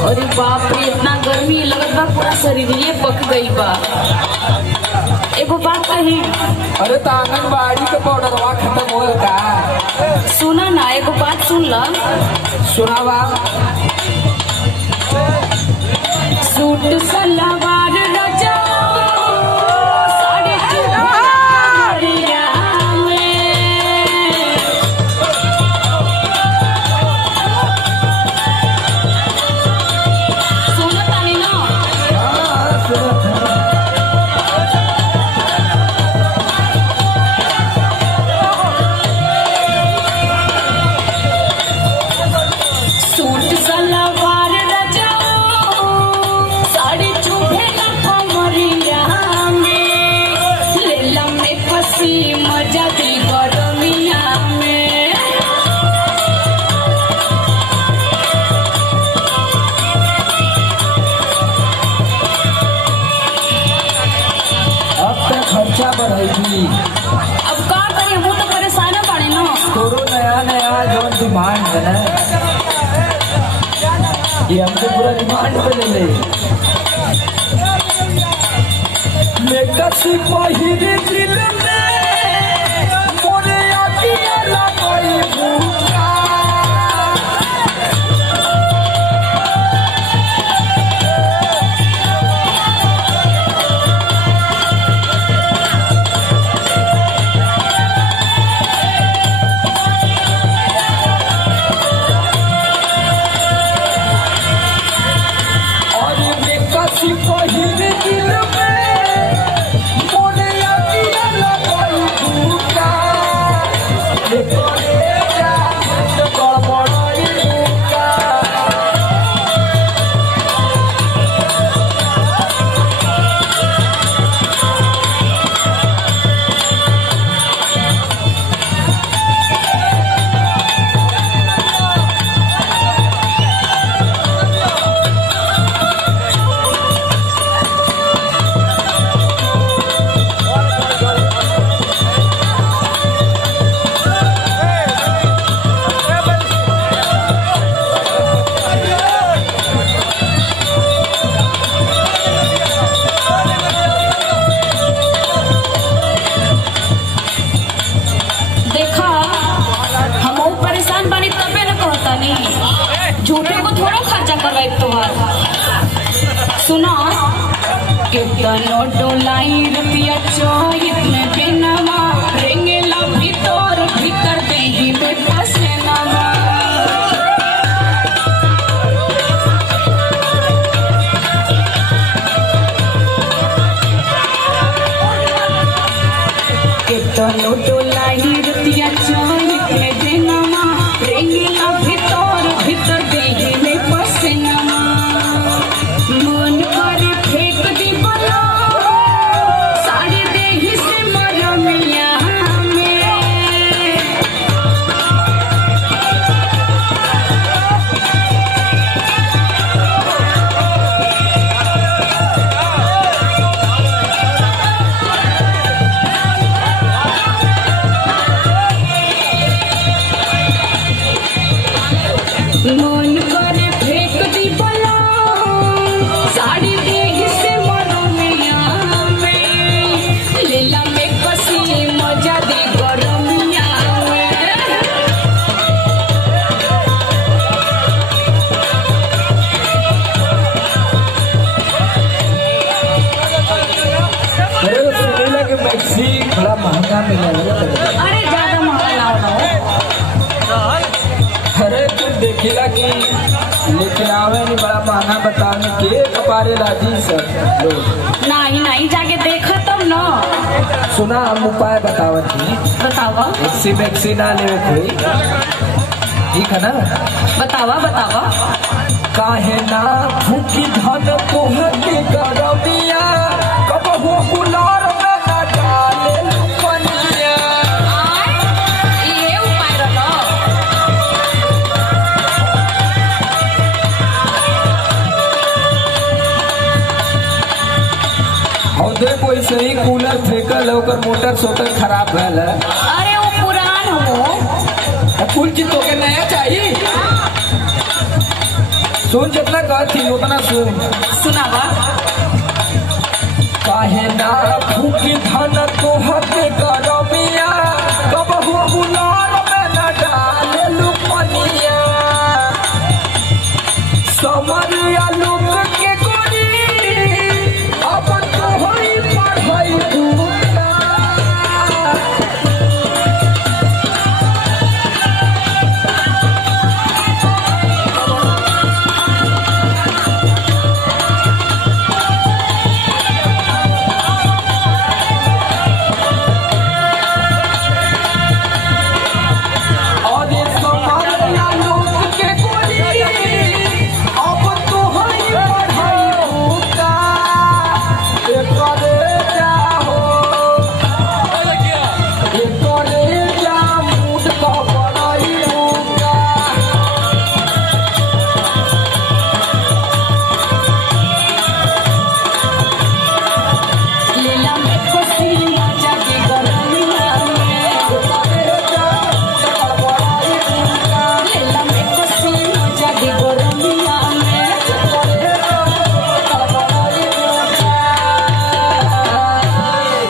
अरे बाप रे, इतना गर्मी लगत बा पूरा शरीर ये पक गई बा। एगो बात कही। अरे तो आंगनबाड़ी के पाउडरवा खत्म हो का? सुना ना, एगो बात सुन ला। सुनावा। सूट सलवार रजा साड़ी चुड़िया में। सुना तानी ना? सूट सलवार रजा साड़ी चुभेला कमरिया में, लेला में फसी मजा दी गरमिया में। अब तक खर्चा बढ़ेगी। अब का करी, वो तो परेशान पड़े ना। तोरो नया नया जो डिमांड है ना, ये हमसे पूरा डिमांड पे ले ले। मेरा सिपाही दिल में मोरे आतिया लगाई भूखा। और मेरा सिपाही दिल में मोरे आतिया लगाई भूखा। लेकोले जा गड़बड़ाई भूखा। देखा, हम परेशान बानी तबे न कहता नहीं, झूठे को थोड़ा खर्चा करवाई तोहार। सुना, कितनो डोलाई रुपया चोहित में बिनवा, रेंगेला भीतर भीतर देही में फसेनवा। कितनो डोलाई रुपया चोहित में बिनवा, रेंगेला भीतर भीतर देही में फसेनवा। मन करे फेंक दी बला साड़ी देही से मरमिया में। मन करे फेंक दी बला साड़ी देही से मरमिया में, लेला में कसी मजा दे गरमिया में। अरे तो सुनेला के मैक्सी बड़ा महंगा मिला है। अरे ज्यादा महंगा ना हो। अरे तुम देखिला कि लेके आवे नहीं बड़ा महंगा बताने के कपारे राजी सब लोग। नहीं नहीं, जाके देखा तब ना। सुना, हम उपाय बतावत थी। बतावा मैक्सी मैक्सी ना लेवे कोई, ठीक है ना? बतावा बतावा। काहे ना फूकी धन पोहके गरमिया, कबहू कुलार में ना डाले लुपनिया। ये उपाय रहा। और देखो ऐसे ही कूलर फेंकल है, ओकर मोटर सोटर खराब भैल है। अरे वो पुरान हो। कुल चीज तो के नया चाहिए। सुन जितना कहती उतना सुन। सुनावा। काहे ना फूकी धन तोहर के कर